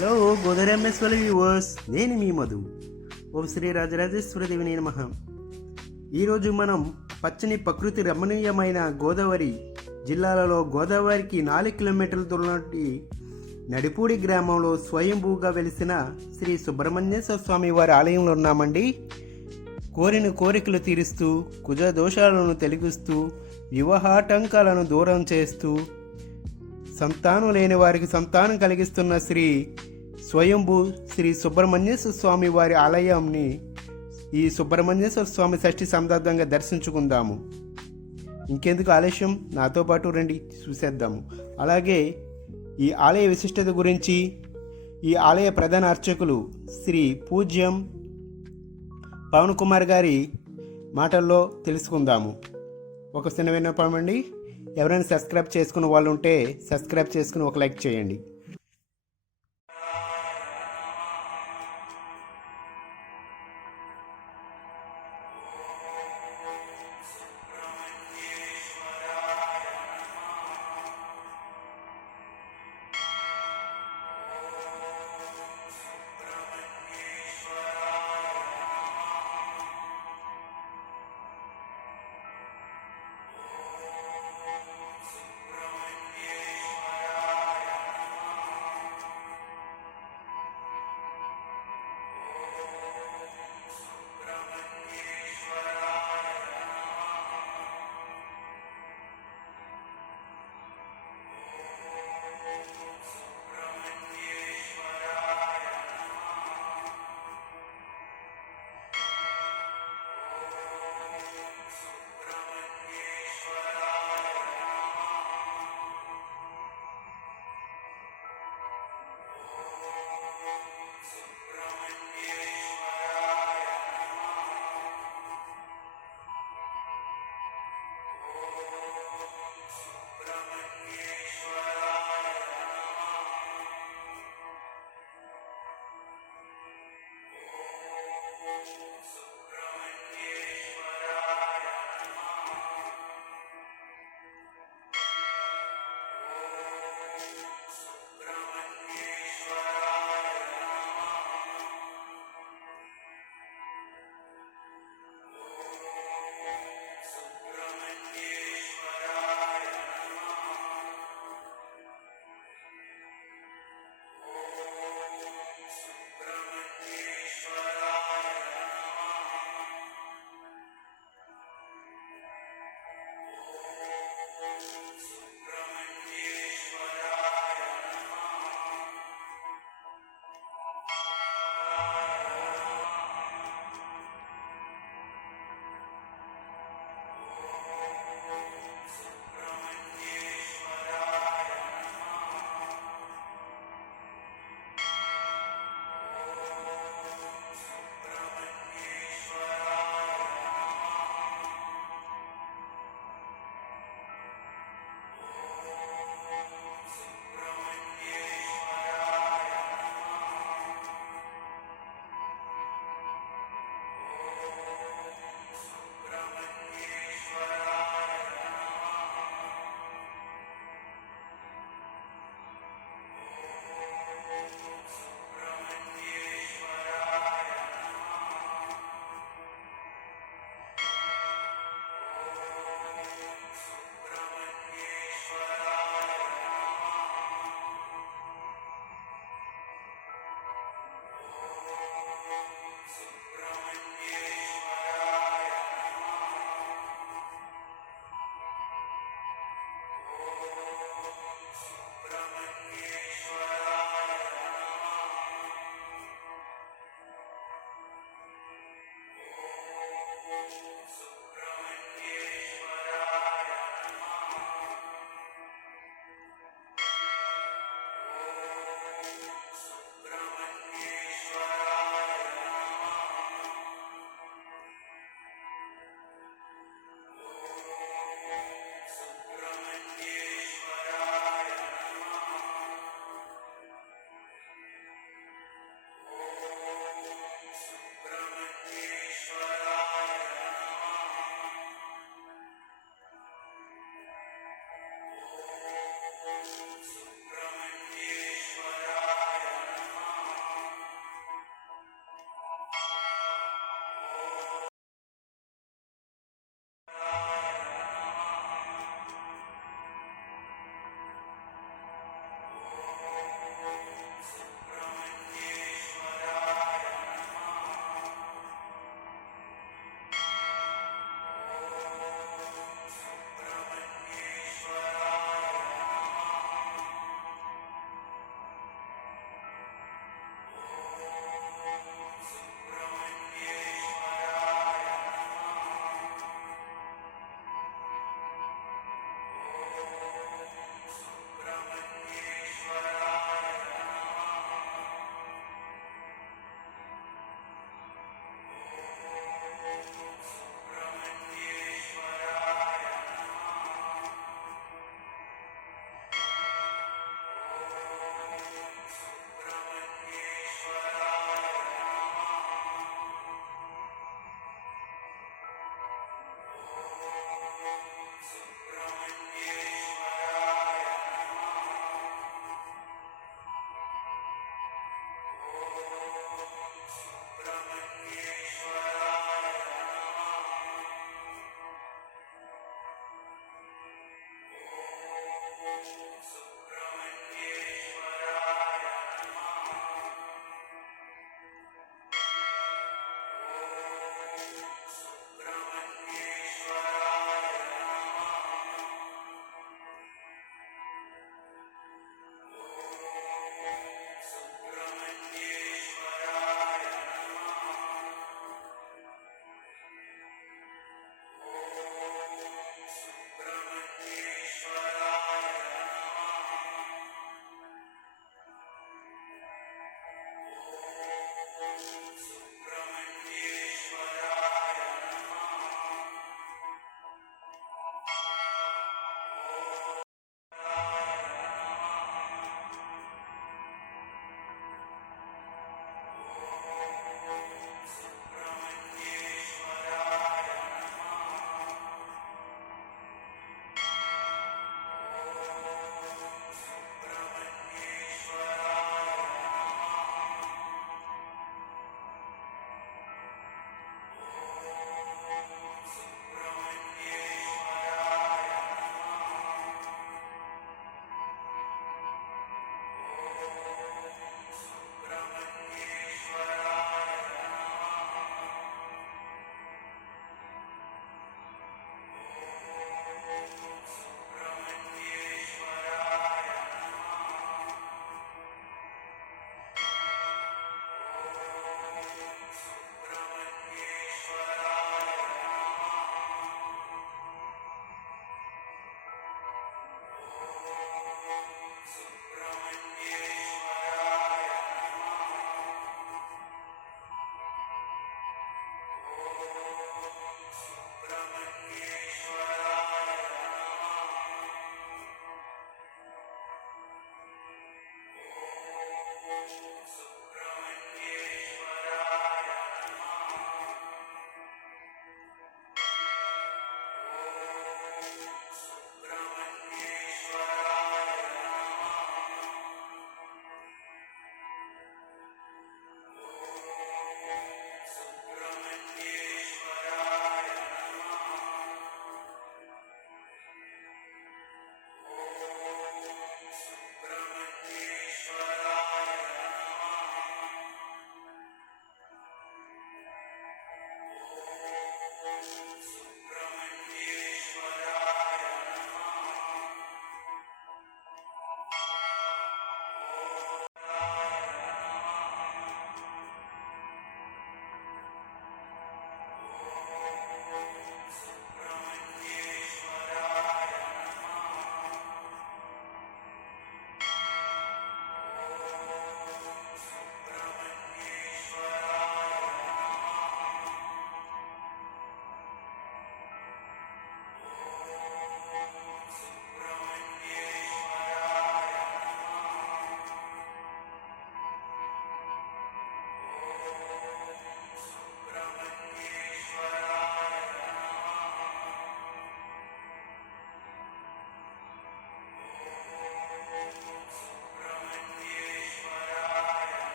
Hello Godavari ఎంఎస్వల్ viewers, నేను మీ మధు. ఓం శ్రీ రాజరాజేశ్వరదేవిని నమః. ఈరోజు మనం పచ్చని ప్రకృతి రమణీయమైన గోదావరి జిల్లాలలో గోదావరికి 4 కిలోమీటర్ల దూరంలోని నడిపూడి గ్రామంలో స్వయంభూగా వెలిసిన శ్రీ సుబ్రహ్మణ్యేశ్వర స్వామి వారి ఆలయంలో ఉన్నామండి. కోరిన కోరికలు తీరుస్తూ, కుజ దోషాలను తొలగిస్తూ, వివాహాటంకాలను దూరం చేస్తూ, సంతానం లేని వారికి సంతానం కలిగిస్తున్న స్వయంభూ శ్రీ సుబ్రహ్మణ్యేశ్వర స్వామి వారి ఆలయంని ఈ సుబ్రహ్మణ్యేశ్వర స్వామి షష్ఠి సందర్భంగా దర్శించుకుందాము. ఇంకెందుకు ఆలస్యం, నాతో పాటు రండి చూసేద్దాము. అలాగే ఈ ఆలయ విశిష్టత గురించి ఈ ఆలయ ప్రధాన అర్చకులు శ్రీ పూజ్యం పవన్ కుమార్ గారి మాటల్లో తెలుసుకుందాము. ఒక చిన్న విన్నపం అండి, ఎవరైనా సబ్స్క్రైబ్ చేసుకున్న వాళ్ళు ఉంటే సబ్స్క్రైబ్ చేసుకుని ఒక లైక్ చేయండి.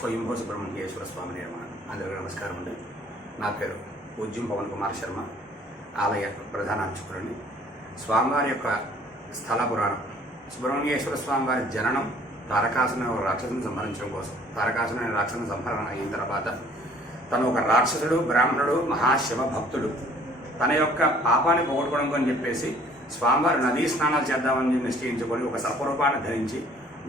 స్వయంభూ సుబ్రహ్మణ్యేశ్వర స్వామి అందరికీ నమస్కారం అండి. నా పేరు పూజ్యం పవన్ కుమార్ శర్మ, ఆలయ ప్రధాన అర్చకుడిని. స్వామివారి యొక్క స్థల పురాణం. సుబ్రహ్మణ్యేశ్వర స్వామివారి జననం తారకాసుని ఒక రాక్షసుని సంహరించడం కోసం. తారకాసుని రాక్షసుని సంహరణ అయిన తర్వాత తను ఒక రాక్షసుడు, బ్రాహ్మణుడు, మహాశివ భక్తుడు. తన యొక్క పాపాన్ని పోగొట్టుకోవడం అని చెప్పేసి స్వామివారి నదీ స్నానాలు చేద్దామని నిశ్చయించుకొని ఒక సర్పరూపాన్ని ధరించి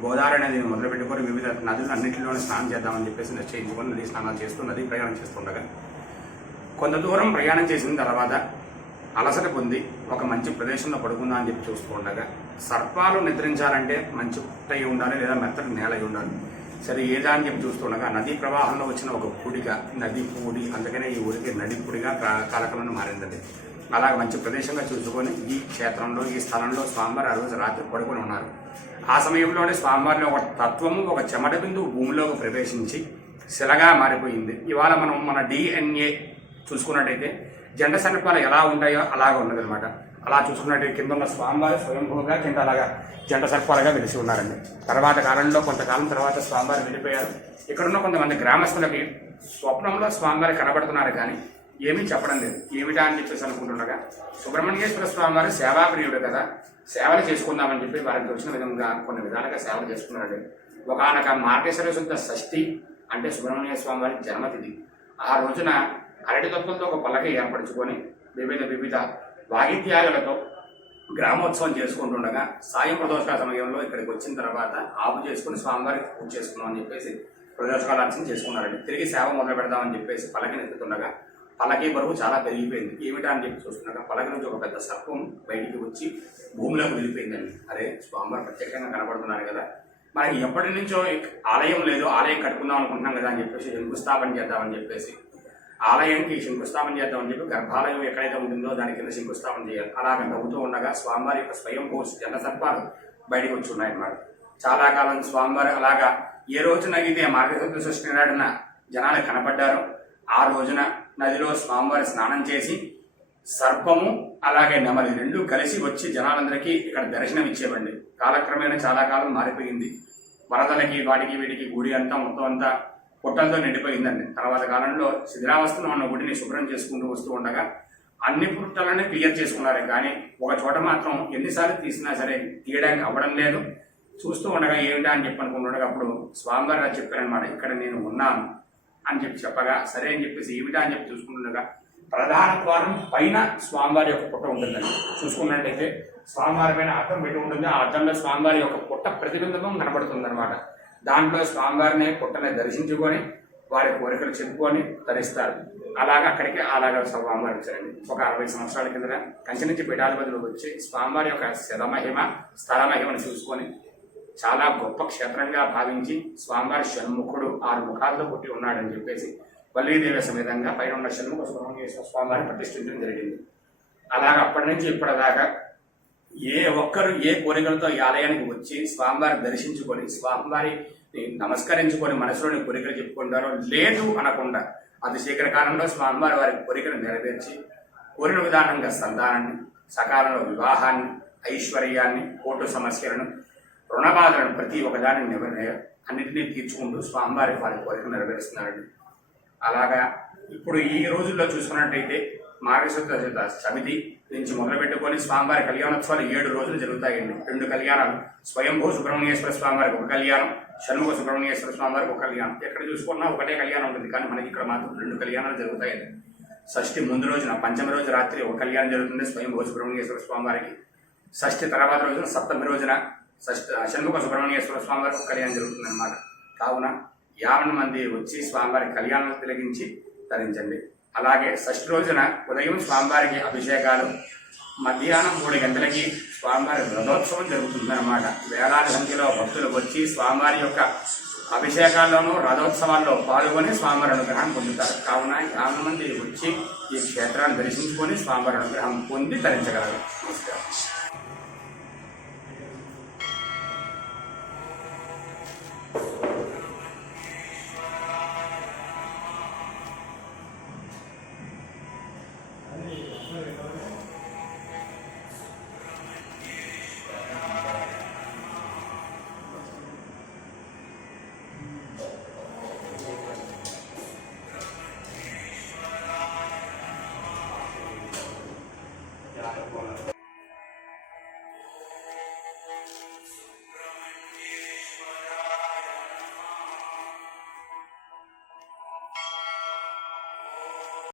గోదావరి నదిని మొదలుపెట్టుకొని వివిధ నదులన్నింటిలోనే స్నానం చేద్దామని చెప్పేసి నిశ్చయించుకొని నదీ స్నానాలు చేస్తూ నదీ ప్రయాణం చేస్తుండగా కొంత దూరం ప్రయాణం చేసిన తర్వాత అలసట పొంది ఒక మంచి ప్రదేశంలో పడుకుందా అని చెప్పి చూస్తూ ఉండగా సర్పాలు నిద్రించాలంటే మంచి పుట్టయి ఉండాలి, లేదా మెత్తటి నేల అయి ఉండాలి. సరే ఏదా అని చెప్పి చూస్తుండగా నదీ ప్రవాహంలో వచ్చిన ఒక పూడిక, నది పూడి, అందుకనే ఈ ఊరికి నది పూడిగా కాలకాలంలో మారిందండి. అలాగ మంచి ప్రదేశంగా చూసుకొని ఈ క్షేత్రంలో, ఈ స్థలంలో స్వామివారు ఆ రోజు రాత్రి పడుకొని ఉన్నారు. ఆ సమయంలోనే స్వామివారిని ఒక తత్వము, ఒక చెమట బిందువు భూమిలోకి ప్రవేశించి శిలగా మారిపోయింది. ఇవాళ మనం మన DNA చూసుకున్నట్టయితే జంట సర్పాలు ఎలా ఉంటాయో అలాగ ఉన్నదనమాట. అలా చూసుకున్నట్టయితే కింద ఉన్న స్వామివారి స్వయంభూగా కింద అలాగా జంట సర్పాలుగా వెలిసి ఉన్నారండి. తర్వాత కాలంలో కొంతకాలం తర్వాత స్వామివారు వెళ్ళిపోయారు. ఇక్కడున్న కొంతమంది గ్రామస్తులకి స్వప్నంలో స్వామివారి కనబడుతున్నారు, కానీ ఏమీ చెప్పడం లేదు. ఏమిటా అని చెప్పేసి అనుకుంటుండగా సుబ్రహ్మణ్యేశ్వర స్వామివారు సేవాప్రియుడు కదా, సేవలు చేసుకుందామని చెప్పి వారికి వచ్చిన విధంగా కొన్ని విధాలుగా సేవలు చేసుకున్నారండి. ఒకనొక మార్గశిర శుద్ధ షష్ఠి అంటే సుబ్రహ్మణ్య స్వామి వారి జన్మతిథి. ఆ రోజున అరటి తొక్కలతో ఒక పల్లకి ఏర్పరచుకొని వివిధ వాయిద్యాలతో గ్రామోత్సవం చేసుకుంటుండగా సాయం ప్రదోషకాల సమయంలో ఇక్కడికి వచ్చిన తర్వాత ఆపు చేసుకుని స్వామివారికి పూజ చేసుకున్నాం అని చెప్పేసి ప్రదోషకాలు అర్చన చేసుకున్నారండి. తిరిగి సేవ మొదలు పెడదామని చెప్పేసి పల్లకిని ఎత్తుతుండగా పల్లకి బరువు చాలా పెరిగిపోయింది. ఏమిటా అని చెప్పి చూస్తున్నాక పల్లకి నుంచి ఒక పెద్ద సర్పం బయటికి వచ్చి భూమిలోకి వెళ్ళిపోయిందండి. అరే, స్వామివారు ప్రత్యేకంగా కనబడుతున్నారు కదా, మనకి ఎప్పటి నుంచో ఆలయం లేదు, ఆలయం కట్టుకుందాం అనుకుంటున్నాం కదా అని చెప్పేసి శంకుస్థాపన చేద్దామని చెప్పేసి ఆలయానికి శంకుస్థాపన చేద్దామని చెప్పి గర్భాలయం ఎక్కడైతే ఉంటుందో దాని కింద శంకుస్థాపన చేయాలి. అలాగే నవ్వుతూ ఉండగా స్వామివారి యొక్క స్వయంభూ జంట సర్పాలు బయటకు వచ్చి ఉన్నాయన్నమాట. చాలా కాలం స్వామివారు అలాగా ఏ రోజున అయితే మార్గశిర షష్ఠి నాడిన జనాలు కనపడ్డారో ఆ రోజున నదిలో స్వామివారి స్నానం చేసి సర్పము అలాగే నెమలి రెండు కలిసి వచ్చి జనాలందరికీ ఇక్కడ దర్శనం ఇచ్చేవండి. కాలక్రమేణా చాలా కాలం మారిపోయింది. వరదలకి వాటికి వీటికి గుడి అంతా మొత్తం అంతా పుట్టలతో నిండిపోయిందండి. తర్వాత కాలంలో శిథిలావస్థలో ఉన్న గుడిని శుభ్రం చేసుకుంటూ వస్తూ ఉండగా అన్ని పుట్టలని క్లియర్ చేసుకున్నారు, కానీ ఒక చోట మాత్రం ఎన్నిసార్లు తీసినా సరే తీయడానికి అవ్వడం లేదు. చూస్తూ ఉండగా ఏమిటా అని చెప్పి అనుకుంటుండగా అప్పుడు స్వామివారు చెప్పారనమాట, ఇక్కడ నేను ఉన్నాను అని చెప్పగా సరే అని చెప్పేసి ఏమిటా అని చెప్పి చూసుకుంటుండగా ప్రధాన ద్వారం పైన స్వామివారి యొక్క పుట్ట ఉంటుందండి. చూసుకున్నట్టయితే స్వామివారి పైన అర్థం పెట్టి ఉంటుంది. ఆ అర్థంలో స్వామివారి యొక్క పుట్ట ప్రతిబింబం కనబడుతుంది అనమాట. దాంట్లో స్వామివారిని పుట్టని దర్శించుకొని వారి కోరికలు చెప్పుకొని తరిస్తారు. అలాగా అక్కడికి అలాగా స్వామివారు వచ్చారండి. ఒక 60 సంవత్సరాల కింద కంచి నుంచి పీఠాధిపతులు వచ్చి స్వామివారి యొక్క శతమహిమ స్థలమహిమను చూసుకొని చాలా గొప్ప క్షేత్రంగా భావించి స్వామివారి షణ్ముఖుడు 6 ముఖాలతో పుట్టి ఉన్నాడని చెప్పేసి వల్లీదేవి సమేతంగా పైన ఉన్న షణ్ముఖ సుబ్రహ్మణ్యేశ్వర స్వామివారిని ప్రతిష్ఠించడం జరిగింది. అలాగా అప్పటి నుంచి ఇప్పటిదాకా ఏ ఒక్కరు ఏ కోరికలతో ఈ ఆలయానికి వచ్చి స్వామివారి దర్శించుకొని స్వామివారి నమస్కరించుకొని మనసులోని కోరికలు చెప్పుకుంటారో లేదు అనకుండా అతి శీఘ్ర కాలంలో స్వామివారి వారి కోరికను నెరవేర్చి కోరిన విధానంగా సంతానాన్ని, సకాలంలో వివాహాన్ని, ఐశ్వర్యాన్ని, కోర్టు సమస్యలను, రుణబాధలను ప్రతి ఒక్కదాన్ని అన్నింటినీ తీర్చుకుంటూ స్వామివారి వారి కోరికను నెరవేరుస్తున్నారండి. అలాగా ఇప్పుడు ఈ రోజుల్లో చూసుకున్నట్టయితే మార్గశిర సమితి నుంచి మొదలుపెట్టుకొని స్వామివారి కళ్యాణోత్సవాలు 7 రోజులు జరుగుతాయండి. 2 కళ్యాణాలు, స్వయంభూ సుబ్రహ్మణ్యేశ్వర స్వామివారికి ఒక కళ్యాణం, షణ్ముఖ సుబ్రహ్మణ్యేశ్వర స్వామివారికి ఒక కళ్యాణం. ఎక్కడ చూసుకున్నా ఒకటే కళ్యాణం ఉంటుంది, కానీ మనకి ఇక్కడ మాత్రం 2 కళ్యాణాలు జరుగుతాయండి. షష్ఠి ముందు రోజున పంచమి రోజు రాత్రి ఒక కళ్యాణం జరుగుతుంది స్వయంభూ సుబ్రహ్మణ్యేశ్వర స్వామివారికి. షష్ఠి తర్వాత రోజున సప్తమి రోజున షణ్ముఖ సుబ్రహ్మణ్యేశ్వర స్వామివారికి ఒక కళ్యాణం జరుగుతుంది అన్నమాట. కావున 50 మంది వచ్చి స్వామివారి కళ్యాణాలు తిలగించి తరించండి. అలాగే షష్ఠి రోజున ఉదయం స్వామివారికి అభిషేకాలు, మధ్యాహ్నం 3 గంటలకి స్వామివారి రథోత్సవం జరుగుతుందన్నమాట. వేలాది సంఖ్యలో భక్తులు వచ్చి స్వామివారి యొక్క అభిషేకాల్లోనూ రథోత్సవాల్లో పాల్గొని స్వామివారి అనుగ్రహం పొందుతారు. కావున 50 మంది వచ్చి ఈ క్షేత్రాన్ని దర్శించుకొని స్వామివారి అనుగ్రహం పొంది తరించగలరు. నమస్కారం.